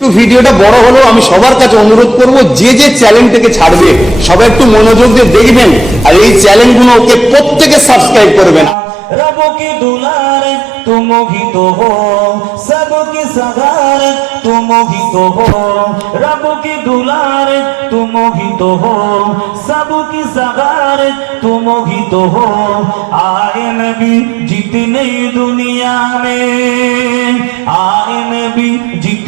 একটু ভিডিওটা বড় হলেও আমি সবার কাছে অনুরোধ করব যে যে চ্যানেলটাকে ছাড়বে সবাই একটু মনোযোগ দিয়ে দেখবেন আর এই চ্যানেলগুলোকে প্রত্যেকে সাবস্ক্রাইব করবেন रब की दुलार तुम ही तो हो सबकी सगार तुम ही तो हो रब की दुलार तुम ही तो हो सबकी सगार तुम ही तो हो आए नबी जितने दुनिया में आए नबी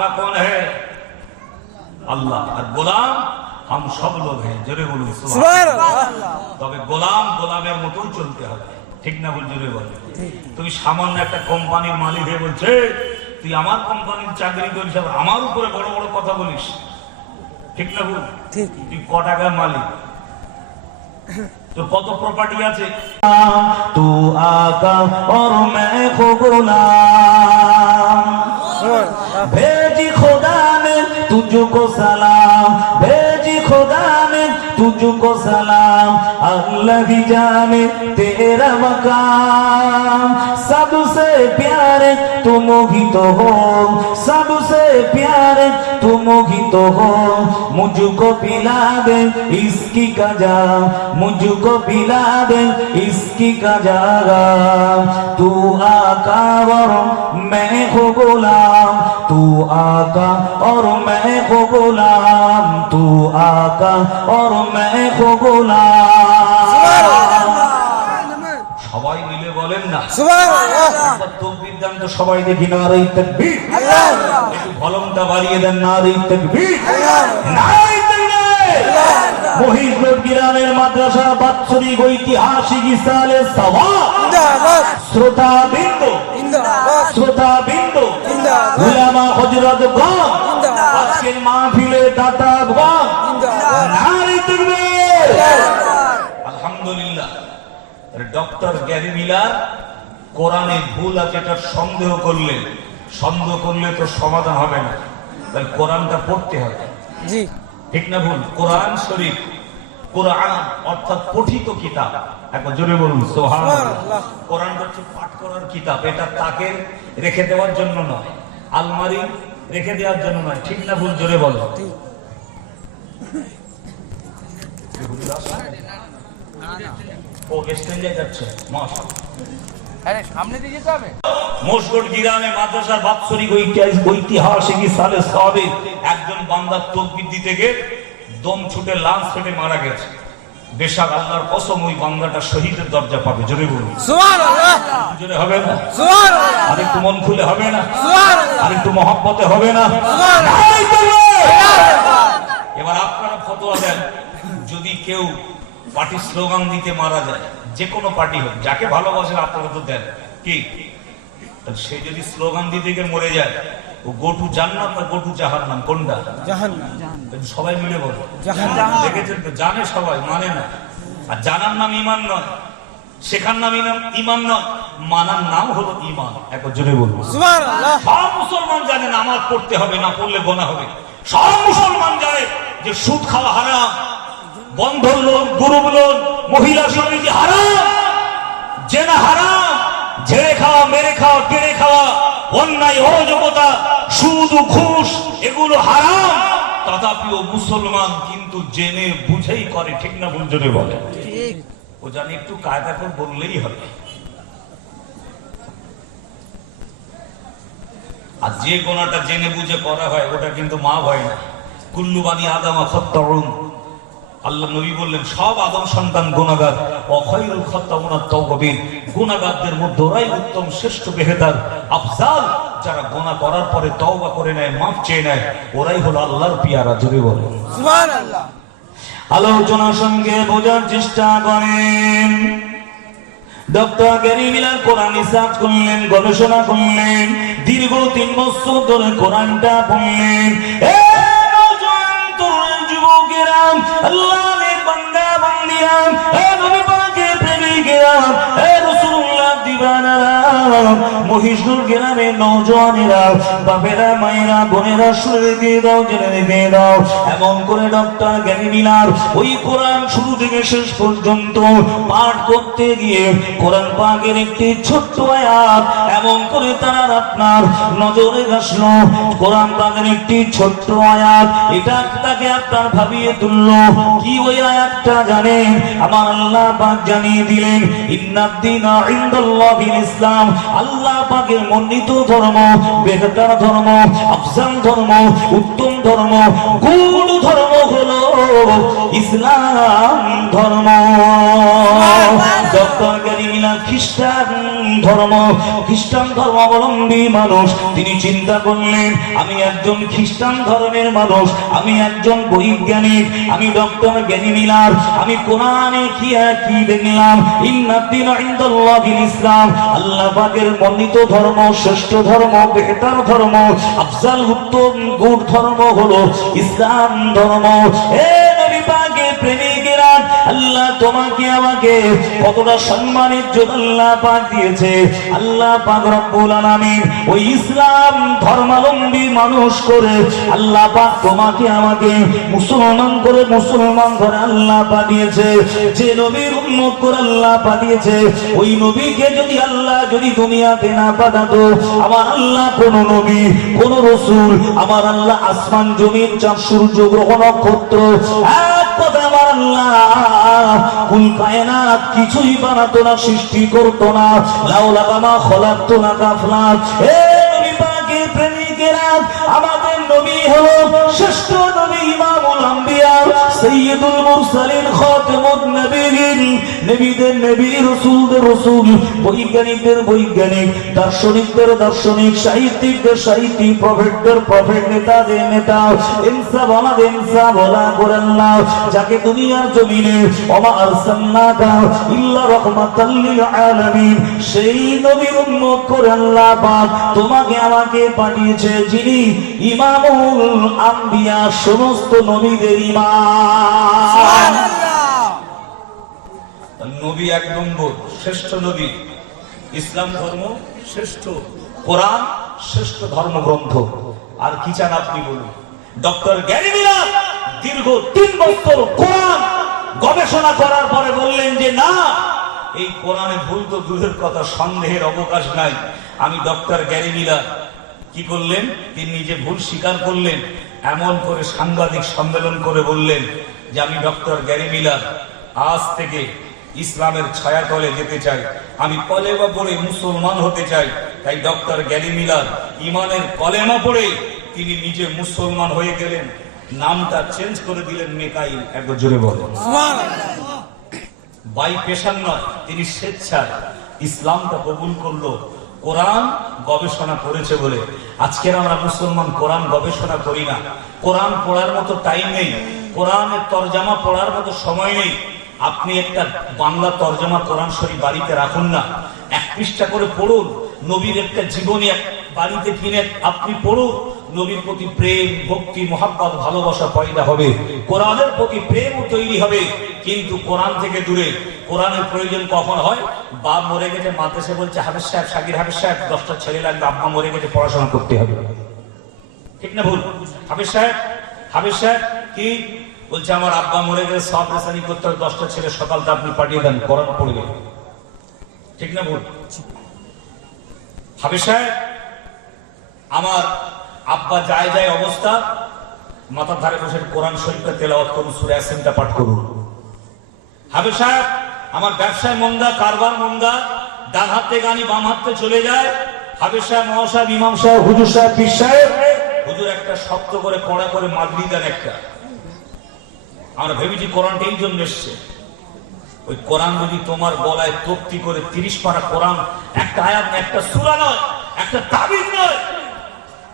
आका कौन है अल्लाह और गुलाम हम सब लोग हैं जोरे बोलूं सुभान সুবহানাল্লাহ তবে গোলাম গোলামের মতোই চলতে হবে ঠিক না বল জোরে বল তুমি সামান্য একটা কোম্পানির মালিক হয়ে বলছে তুই আমার কোম্পানির চাকরি করিস আবার আমার উপরে বড় বড় কথা বলিস ঠিক না বল ঠিক তুই ক টাকার মালিক তোর কত প্রপার্টি আছে তু আকা और मैं हो गुलाम तुझको सलाम। भेजी खुदा ने तुझको सलाम। अल्लाह ही जाने तेरा मकाम। सबसे प्यारे तुम ही तो हो। सबसे प्यारे तुम ही तो हो। मुझको पिला दे इसकी गजा। मुझको पिला दे इसकी गजा। तू आका और मैं हो गुलाम। तू आका और मैं हो गुलाम तू आका और मैं हो गुलाम সবাই মিলে বলেন না সুবহানাল্লাহ একবার তকবীর দেন তো সবাই দেখি নারী তাকবীর আল্লাহ একটু ভলমটা বাড়িয়ে দেন নারী তাকবীর আল্লাহ নারী তাকবীর মহিষগড় গ্রামের মাদ্রাসা বাৎসরিক ঐতিহাসিক ইসালে সওয়াব জিন্দাবাদ শ্রোতা বিন্দু জিন্দাবাদ শ্রোতা বিন্দু উলামা হযরত গণ আজকের মাহফিলে দাতা জিন্দাবাদ। নারী তাকবীর আলহামদুলিল্লাহ। ডক্টর গ্যারি মিলার কোরআনে ভুল আছে এটা সন্দেহ করলে। সন্দেহ করলে তো সমাধান হবে না। তাই কোরআনটা পড়তে হবে। জি। ঠিক না ভুল? কোরআন শরীফ কোরআন অর্থাৎ পঠিত কিতাব। একবার জোরে বলুন সোহান কোরআন হচ্ছে পাঠ করার কিতাব। এটা তাকে রেখে দেওয়ার জন্য নয়। আলমারি রেখে দেওয়ার জন্য নয় ঠিক না ভুল জোরে বলো। ও যাচ্ছে মাশা গ্রামে মাদ্রাসার বাৎসরিক ঐতিহাসিক ঐতিহাসিক সালে সাবে একজন বান্দার তকবির দিতে গিয়ে দম ছুটে লাঞ্চ ফেটে মারা গেছে। বেশাক আল্লাহর কসম ওই বান্দাটা শহীদের দরজা পাবে জোরে বলুন। জোরে হবে না? আর একটু মন খুলে হবে না? আর একটু মহব্বতে হবে না। এবার আপনারা ফতোয়া দেন যদি কেউ পার্টি স্লোগান দিতে মারা যায় যে কোনো পার্টি হোক যাকে ভালোবাসেন আপনারা তো দেন। কি? সে যদি স্লোগান দিতে গিয়ে মরে যায় ও গোটু জান্নাত না গোটু জাহান্নাম কোনটা? জাহান্নাম। সবাই মিলে বলো। দেখেছেন তো? জানে সবাই মানে না। আর জানার নাম ইমান নয় শেখার নাম ইমান নয় মানার নাম হলো ইমান। একবার জোরে বলব সব মুসলমান জানে নামাজ পড়তে হবে না পড়লে গোনা হবে। সব মুসলমান জানে যে সুদ খাওয়া হারাম বন্ধন লোন গ্রুপ লোন মহিলা সমিতি হারাম জেনা হারাম ঝেড়ে খাওয়া মেরে খাওয়া টেনে খাওয়া অন্যায় অযোগ্যতা সুদ ও ঘুষ এগুলো হারাম। তথাপিও মুসলমান কিন্তু জেনে বুঝেই করে ঠিক না জোরে বলে? ও জানি একটু কায়দা করে বললেই হবে। আর যে গোনাটা জেনে বুঝে করা হয় ওটা কিন্তু মা হয় না। কুল্লু বানি আদামা খত্তাউন আল্লাহ নবী বললেন সব আদম সন্তান গুণাগার অখয়রুল খত্তাউনা তাওয়াবিন গুণাগারদের মধ্যে ওরাই উত্তম শ্রেষ্ঠ বেহেদার আফজাল। যারা গোনা করার পরে তওবা করে নেয় মাফ চেয়ে নেয় ওরাই হলো আল্লাহর পিয়ারা জোরে বলে। আলোচনার সঙ্গে বোঝার চেষ্টা করেন। Doctor Gary Miller Quran research করলেন গবেষণা করলেন দীর্ঘ তিন বছর ধরে কোরআনটা পড়লেন। এ নওজোয়ান তরুণ যুবকেরা আল্লাহ বান্দা বান্দিরা হে নবী পাকের প্রেমিকেরা রাসূলুল্লাহ দিবানারা মহিষুর গ্রামে নওজোয়ানেরা বাপেরা, মায়েরা, বোনেরা শুনে দিয়ে দাও জেনে দিয়ে দাও। এমন করে ডক্টর জ্ঞানী মিলার ওই কোরআন শুরু থেকে শেষ পর্যন্ত পাঠ করতে গিয়ে কোরআন পাকের একটি ছোট্ট আয়াত, এমন করে তারা আপনার নজরে আসলো, কোরআন পাকের একটি ছোট্ট আয়াত। এটা তাকে আপনার ভাবিয়ে তুললো, কি ওই আয়াতটা জানেন? আমার আল্লাহ পাক জানিয়ে দিলেন, ইন্নাদ্দিনা ইনদাল্লাহিল ইসলাম। আল্লাহ পাকের মন্ডিত ধর্ম বেহতার ধর্ম আফজাল ধর্ম উত্তম ধর্ম গুণ ধর্ম হলো ইসলাম ধর্ম। ধর্ম। আমি একজন খ্রিস্টান ধর্মের মানুষ, আমি একজন বৈজ্ঞানিক, আমি ডক্টর আমি কোরআনে কি কি দেখলাম? ইসলাম। ধর্ম, শ্রেষ্ঠ ধর্ম, বেহতার ধর্ম, আফজাল উত্তম গুড ধর্ম হলো ইসলাম ধর্ম। এ আল্লাহ তোমাকে আমাকে কতটা সম্মানের জন্য আল্লাহ পাক দিয়েছে। আল্লাহ পাক রব্বুল আলামিন ওই ইসলাম ধর্মাবলম্বী মানুষ করে আল্লাহ পাক তোমাকে আমাকে মুসলমান করে মুসলমান করে আল্লাহ পাঠিয়েছে যে নবীর উম্মত করে আল্লাহ পাঠিয়েছে ওই নবীকে যদি আল্লাহ যদি দুনিয়াতে না পাঠাতো, আমার আল্লাহ কোন নবী, কোন রসুল, আমার আল্লাহ আসমান, জমিন, চাঁদ, সূর্য, গ্রহ, নক্ষত্র, এক কথা কিছুই বানাতো না সৃষ্টি করতো না। লাউলা না এ প্রেমিকেরা, আমাদের নবী হলো শ্রেষ্ঠ নবী আম্বিয়া সৈয়দুল মুরসালিন খাতামুন নবীন নবীদের নবী রাসূলদের রাসূল বৈজ্ঞানিকদের বৈজ্ঞানিক, দার্শনিকদের দার্শনিক, সাহিত্যিকদের সাহিত্যিক, প্রফেটদের প্রফেট নেতাদের নেতা, ইনসাফ আমাদের ইনসাফ, বলা করেন না। যাকে দুনিয়ার জমিনে, ওমা আরসালনাকা ইল্লা রাহমাতাল লিল আলামিন, সেই নবীর উম্মত করে আল্লাহ পাক। তোমাকে আমাকে পাঠিয়েছে যিনি ইমামুল আম্বিয়া, সমস্ত নবীদের ইমাম। নবী এক নম্বর, শ্রেষ্ঠ নবী। ইসলাম ধর্ম শ্রেষ্ঠ, কোরআন শ্রেষ্ঠ ধর্মগ্রন্থ। আর কি চান আপনি বলুন? ডক্টর গ্যারি মিলার দীর্ঘ তিন বছর কোরআন গবেষণা করার পরে বললেন যে, না, এই কোরআনে ভুল তো দূরের কথা, সন্দেহের অবকাশ নাই। আমি ডক্টর গ্যারি মিলার কি করলেন? তিনি নিজে ভুল স্বীকার করলেন এমন করে সাংবাদিক সম্মেলন করে বললেন যে আমি ডক্টর গ্যারি মিলার আজ থেকে ইসলামের ছায়াতলে যেতে চাই। আমি কলেমা পড়ে মুসলমান হতে চাই তাই ডক্টর গ্যারি মিলার ইমানের কলেমা পড়ে তিনি নিজে মুসলমান হয়ে গেলেন। নামটা চেঞ্জ করে দিলেন মেকাইল এক জোরে বলেন। বাই পেশার নয় তিনি স্বেচ্ছায় ইসলামটা কবুল করল। কোরআন গবেষণা করেছে বলে। আজকের আমরা মুসলমান কোরআন গবেষণা করি না। কোরআন পড়ার মতো টাইম নেই। কোরআনের তরজামা পড়ার মতো সময় নেই। আপনি একটা বাংলা তরজমা কোরআন শরীফ বাড়িতে রাখুন না। এক পৃষ্ঠা করে পড়ুন। নবীর একটা জীবনী বাড়িতে কিনে আপনি পড়ুন, নবীর প্রতি প্রেম, ভক্তি, মহাব্বত, ভালোবাসা পয়দা হবে। কোরআনের প্রতি প্রেম তৈরি হবে। কিন্তু কোরআন থেকে দূরে, কোরআনের প্রয়োজন কখন হয়? বাপ মরে গেছে মাদ্রাসে বলছে, হাফেজ সাহেব, সাকির, হাফেজ সাহেব, দশটা ছেলে লাগবে, আব্বা মরে গেছে, পড়াশোনা করতে হবে। ঠিক না ভুল? হাফেজ সাহেব হাফেজ সাহেব, কি? বলছে, আমার আব্বা মরে গেছে, সব রেসানি করতে হবে, দশটা ছেলে সকালটা আপনি পাঠিয়ে দেন, কোরআন পড়বে। ঠিক না ভুল? হাফেজ সাহেব, আমার আব্বা যায় যায় অবস্থা। মাথার ধারে বসে কোরআন শরীফটা তেলাওয়াত করুন, সুরে আসেনটা পাঠ করুন। হাবিব সাহেব, আমার ব্যবসায় মন্দা, কারবার মন্দা, ডান হাতে গানি, বাম হাতে চলে যায়। হাবিব সাহেব, মহাসাহেব, ইমাম সাহেব, হুজুর সাহেব, পীর সাহেব, হুজুর একটা শব্দ করে কড়া করে মাদলি দেন একটা। আমরা ভেবেছি কোরআনটা এই জন্য এসছে। ওই কোরআন যদি তোমার গলায় তক্তি করে তিরিশ পারা কোরআন একটা আয়াত একটা সুরা নয় একটা তাবিজ নয়।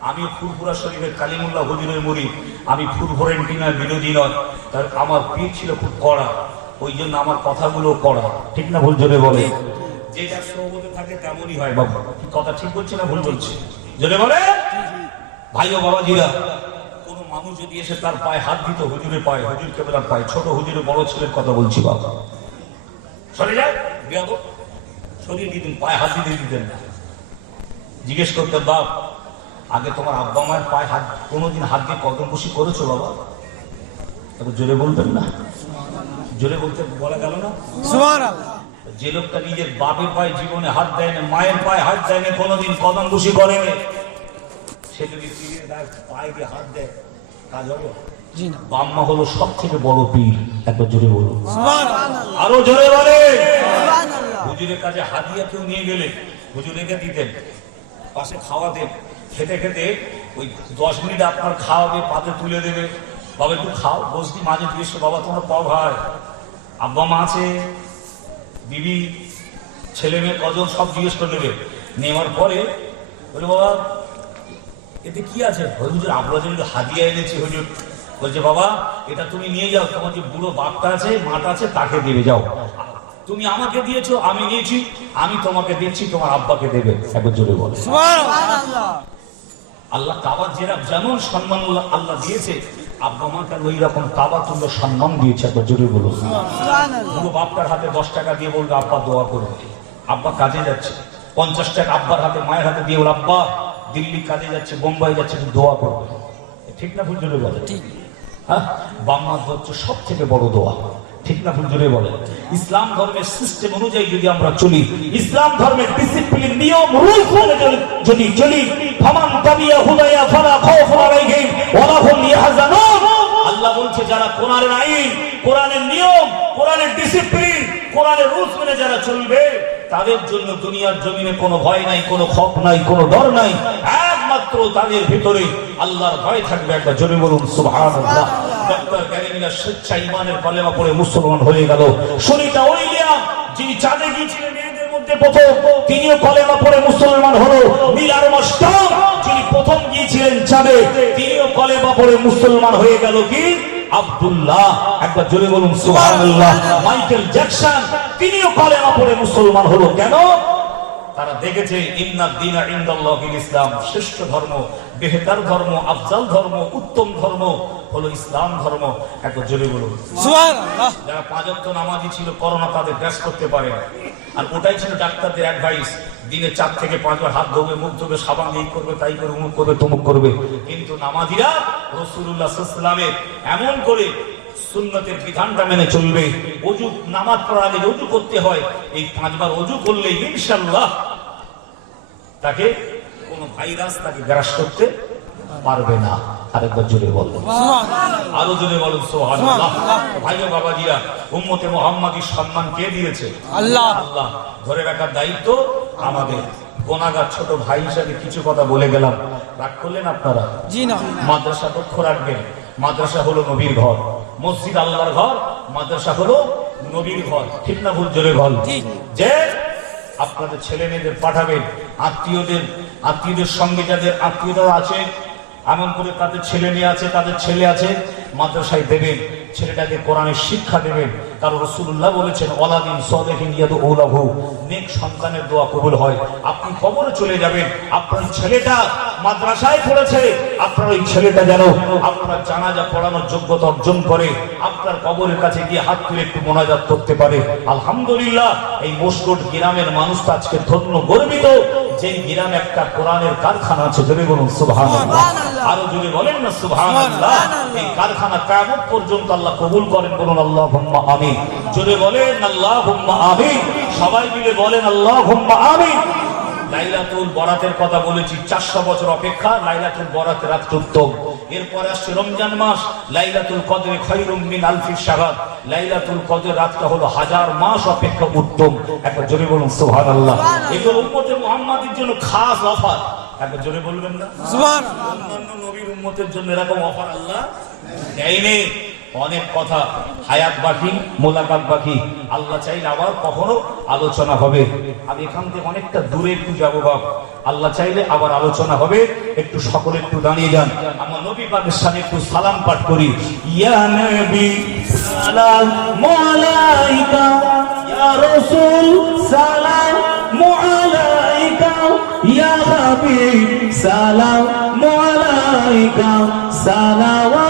আমি ফুরফুরা শরীফের কালিমুল্লাহ হুজুরের মরি আমি ফুরফুরেন্টিনার বিরোধী নয়। তার আমার পীর ছিল খুব কড়া ওই জন্য আমার কথাগুলো কড়া। ঠিক না ভুল জোরে বলে? যেটা সৌবতে থাকে তেমনই হয়। বাবা কথা ঠিক বলছি না ভুল বলছি? জোরে বলে? ভাই ও বাবা বাবাজিরা কোন মানুষ যদি এসে তার পায়ে হাত দিত হুজুরে পায়ে হুজুর কেবলার পায়ে ছোট হুজুরে বড় ছেলের কথা বলছি বাবা। সরে যায় বিয়াদ সরিয়ে দিতেন পায়ে হাত দিতে দিতেন না। জিজ্ঞেস করতেন বাপ আগে তোমার আব্বা মায়ের পায়ে হাত কোনোদিন হাত দিয়ে কদম খুশি করেছ বাবা? তবে জোরে বলবেন না। জোরে বলতে বলা গেল না। যে লোকটা নিজের বাপের পায়ে জীবনে হাত দেয় না মায়ের পায়ে হাত দেয় না কোনোদিন কদম খুশি করেনি সে যদি পায়ে দিয়ে হাত দেয় কাজ হবে। বাম্মা হলো সব থেকে বড় পীর। একবার জোরে সুবহানাল্লাহ। আরও জোরে বলে হুজুরের কাছে হাদিয়া কেউ নিয়ে গেলে হুজুরেকে দিতেন। পাশে খাওয়াতেন খেতে খেতে ওই দশ মিনিট আপনার খাওয়াবে পাতে তুলে দেবে। বাবা একটু খাও। বসতি মাঝে জিজ্ঞেস বাবা তোমার পাও ভাই? আব্বা মা আছে। বিবি ছেলে মেয়ে কজন সব জিজ্ঞেস করে নেবে। নেওয়ার পরে বলে বাবা এতে কি আছে? হুজুর আমরা যেন হাদিয়া এনেছি হুজুর। বলছে বাবা এটা তুমি নিয়ে যাও তোমার যে বুড়ো বাপটা আছে মাটা আছে তাকে দেবে যাও। তুমি আমাকে দিয়েছ আমি নিয়েছি আমি তোমাকে দিচ্ছি তোমার আব্বাকে দেবে। একবার জোরে বলে। আল্লাহ কাবার যেরা যেমন সম্মান আল্লাহ- দিয়েছে আব্বা মাকে ওই রকম কাবা তুল্য সম্মান দিয়েছে একবার জোরে বলো। পুরো বাপটার হাতে দশ টাকা দিয়ে বলবে আব্বা দোয়া করবে আব্বা কাজে যাচ্ছে। পঞ্চাশ টাকা আব্বার হাতে মায়ের হাতে দিয়ে বলে আব্বা দিল্লি কাজে যাচ্ছে বোম্বাই যাচ্ছে দোয়া করবে ঠিক না ভুল জোরে বলে। ঠিক। হ্যাঁ? হচ্ছে সব থেকে বড় দোয়া। ঠিক না বলে ইসলাম ধর্মের সিস্টেম অনুযায়ী যদি আমরা চলি, ইসলাম ধর্মের ডিসিপ্লিন নিয়ম, রুল যদি- চলি, ফামান হুদায়া ফালা ওয়ালা হুম ইয়াহজানুন। আল্লাহ বলছে, যারা কোরআনের আইন, কোরআনের নিয়ম, কোরআনের ডিসিপ্লিন কোরআনের মেনে যারা চলবে, তাদের জন্য দুনিয়ার জমিনে কোনো ভয় নাই, কোনো খপ নাই, কোনো ডর নাই। একমাত্র তাদের ভিতরে আল্লাহর ভয় থাকবে, একটা জোরে বলুন ক্যারিমিনা স্বেচ্ছা ইমানের কলেমা পড়ে মুসলমান হয়ে গেল। সুনিতা উইলিয়াম যিনি চাঁদে গিয়েছিলেন, মেয়েদের মধ্যে প্রথম, তিনিও কলেমা পড়ে মুসলমান মিলার যিনি প্রথম গিয়েছিলেন চাঁদে, তিনিও মুসলমান হয়ে গেল কি? আব্দুল্লাহ, একবার জোরে বলুন তিনিও কলেমা পড়ে মুসলমান হলো কেন? তারা দেখেছে ইন্নাদ দিনা ইন্দাল্লাহিল ইসলাম শ্রেষ্ঠ ধর্ম বেহতার ধর্ম আফজাল ধর্ম উত্তম ধর্ম হলো ইসলাম ধর্ম। একবার জোরে বলুন। সুবহানাল্লাহ। যারা পাঁচক্ত নামাজি ছিল করোনা তাদের গ্রাস করতে পারে। না। আর ওটাই ছিল ডাক্তারদের অ্যাডভাইস দিনে চার থেকে পাঁচবার হাত ধোবে মুখ ধোবে সাবান এই করবে তাই করবে উমুক করবে তমুক করবে। কিন্তু নামাজিরা রসুল্লাহ সাল্লামের এমন করে সুন্নতের বিধানটা মেনে চলবে। অজু নামাজ পড়ার আগে অজু করতে হয় এই পাঁচবার অজু করলে ইনশাল্লাহ তাকে কোন ভাইরাস তাকে গ্রাস করতে পারবে না। আরেকবার জোরে বলবেন আরও জোরে বলুন সুবহানাল্লাহ। ভাই বাবাজিরা উম্মতে মুহাম্মাদির সম্মান কে দিয়েছে? আল্লাহ। আল্লাহ ধরে রাখার দায়িত্ব আমাদের। গোনাগার ছোট ভাই হিসাবে কিছু কথা বলে গেলাম। রাগ করলেন আপনারা? জি না। মাদ্রাসা লক্ষ্য রাখবেন। মাদ্রাসা হলো নবীর ঘর। মসজিদ আল্লাহর ঘর মাদ্রাসা হলো নবীর ঘর ঠিক না ভুল জোরে ঘর যে আপনাদের ছেলে মেয়েদের পাঠাবেন আত্মীয়দের আত্মীয়দের সঙ্গে যাদের আত্মীয়তা আছে এমন করে তাদের ছেলে মেয়ে আছে তাদের ছেলে আছে মাদ্রাসায় দেবেন, ছেলেটাকে কোরআনের শিক্ষা দেবেন। কারণ রসুল্লাহ বলেছেন অলাদিন সলেহিন ইয়াদু ওলাহু নেক সন্তানের দোয়া কবুল হয়। আপনি খবরে চলে যাবেন, আপনার ছেলেটা মাদ্রাসায় পড়েছে, আপনার ওই ছেলেটা যেন আপনার জানাজা পড়ানোর যোগ্যতা অর্জন করে, আপনার কবরের কাছে গিয়ে হাত তুলে একটু মোনাজাত করতে পারে। আলহামদুলিল্লাহ, এই মোশকোট গ্রামের মানুষ তো আজকে ধন্য গর্বিত। যে গ্রাম একটা কোরআনের কারখানা আছে জোরে বলুন সুভান আরও জোরে বলেন না সুভান এই কারখানা কেমন পর্যন্ত আল্লাহ কবুল করেন বলুন আল্লাহ আমি জোরে বলেন আল্লাহ আমি সবাই মিলে বলেন আল্লাহ আমিন। লাইলাতুল বরাতের কথা বলেছি চারশো বছর অপেক্ষা লাইলাতুল বরাতের রাত উত্তম। এরপরে আসছে রমজান মাস লাইলাতুল কদরে খৈরুম মিন আলফি শাহাদ। লাইলাতুল কদর রাতটা হলো হাজার মাস অপেক্ষা উত্তম। একবার জোরে বলুন সুবহানাল্লাহ। এগুলো উম্মতে মুহাম্মাদের জন্য খাস অফার। একবার জোরে বলবেন না? সুবহানাল্লাহ। অন্যান্য নবীর উম্মতের জন্য এরকম অফার আল্লাহ দেয়নি। অনেক কথা হায়াত বাকি, মোলাকাত বাকি। আল্লাহ চাইলে আবার কখনো আলোচনা হবে। আমি এখান থেকে অনেকটা দূরে একটু যাব বাপ। আল্লাহ চাইলে আবার আলোচনা হবে। একটু সকলে একটু দাঁড়িয়ে যান। আমার নবী পাকের সামনে একটু সালাম পাঠ করি। ইয়া নবী, সালাম আলাইকা। ইয়া রাসূল, সালাম আলাইকা। ইয়া হাবিব, সালাম আলাইকা। সালাওয়াত